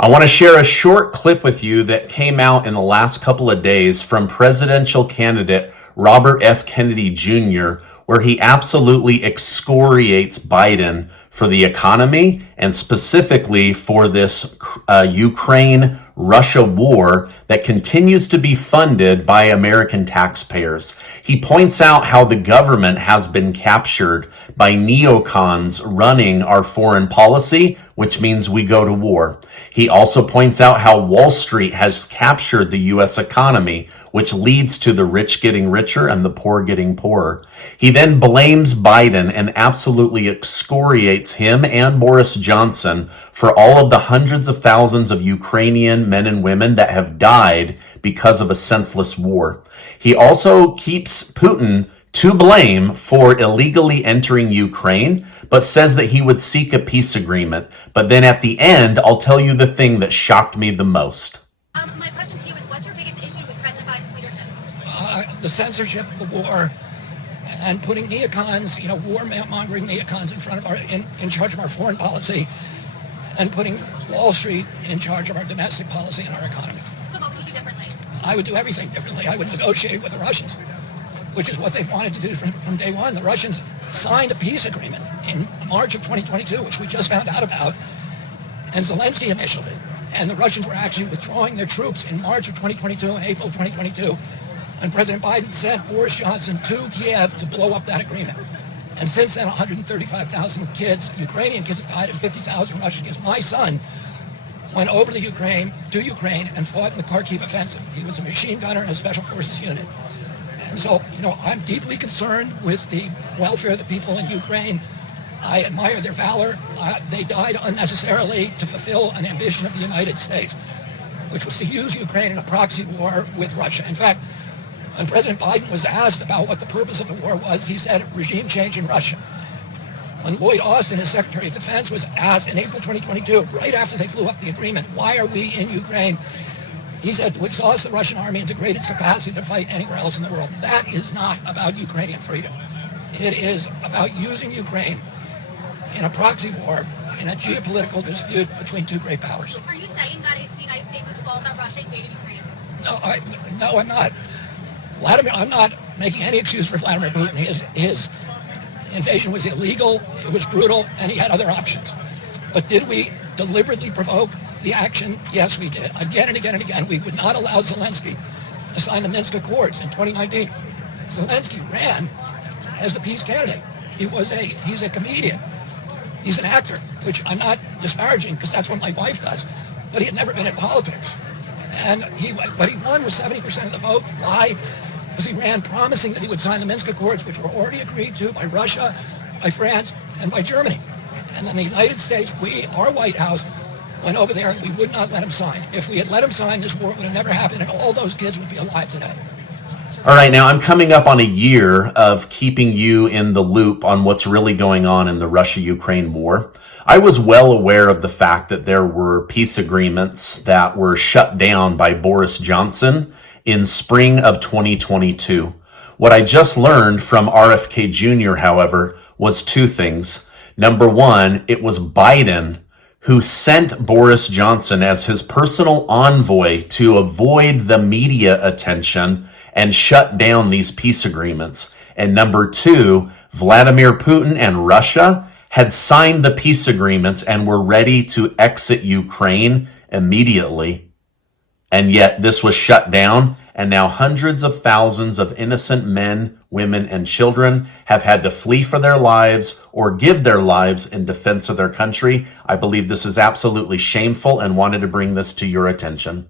I want to share a short clip with you that came out in the last couple of days from presidential candidate Robert F. Kennedy Jr., where he absolutely excoriates Biden for the economy and specifically for this Ukraine-Russia war that continues to be funded by American taxpayers. He points out how the government has been captured by neocons running our foreign policy, which means we go to war. He also points out how Wall Street has captured the U.S. economy, which leads to the rich getting richer and the poor getting poorer. He then blames Biden and absolutely excoriates him and Boris Johnson for all of the hundreds of thousands of Ukrainian men and women that have died because of a senseless war. He also keeps Putin to blame for illegally entering Ukraine, but says that he would seek a peace agreement. But then at the end, I'll tell you the thing that shocked me the most. My question to you is, what's your biggest issue with President Biden's leadership? The censorship of the war and putting neocons, war-mongering neocons in charge of our foreign policy, and putting Wall Street in charge of our domestic policy and our economy. So what would you do differently? I would do everything differently. I would negotiate with the Russians, which is what they've wanted to do from day one. The Russians signed a peace agreement in March of 2022, which we just found out about, and Zelensky initialed it. And the Russians were actually withdrawing their troops in March of 2022 and April of 2022. And President Biden sent Boris Johnson to Kiev to blow up that agreement. And since then, 135,000 kids, Ukrainian kids, have died, and 50,000 Russian kids. My son went over to Ukraine and fought in the Kharkiv offensive. He was a machine gunner in a special forces unit. And so, I'm deeply concerned with the welfare of the people in Ukraine. I admire their valor. They died unnecessarily to fulfill an ambition of the United States, which was to use Ukraine in a proxy war with Russia. In fact, when President Biden was asked about what the purpose of the war was, he said regime change in Russia. When Lloyd Austin, as Secretary of Defense, was asked in April 2022, right after they blew up the agreement, why are we in Ukraine? He said to exhaust the Russian army and degrade its capacity to fight anywhere else in the world. That is not about Ukrainian freedom. It is about using Ukraine in a proxy war, in a geopolitical dispute between two great powers. Are you saying that it's the United States' fault that Russia invaded Ukraine? No, I'm not. I'm not making any excuse for Vladimir Putin. His invasion was illegal, it was brutal, and he had other options. But did we deliberately provoke the action? Yes, we did. Again and again and again, we would not allow Zelensky to sign the Minsk Accords in 2019. Zelensky ran as the peace candidate. He's a comedian. He's an actor, which I'm not disparaging because that's what my wife does. But he had never been in politics. But he won with 70% of the vote. Why? Because he ran promising that he would sign the Minsk Accords, which were already agreed to by Russia, by France, and by Germany. And then the United States, our White House, went over there and we would not let him sign. If we had let him sign, this war would have never happened and all those kids would be alive today. All right, now I'm coming up on a year of keeping you in the loop on what's really going on in the Russia-Ukraine war. I was well aware of the fact that there were peace agreements that were shut down by Boris Johnson in spring of 2022. What I just learned from RFK Jr., however, was two things. Number one, it was Biden who sent Boris Johnson as his personal envoy to avoid the media attention and shut down these peace agreements. And number two, Vladimir Putin and Russia had signed the peace agreements and were ready to exit Ukraine immediately. And yet this was shut down, and now hundreds of thousands of innocent men, women, and children have had to flee for their lives or give their lives in defense of their country. I believe this is absolutely shameful and wanted to bring this to your attention.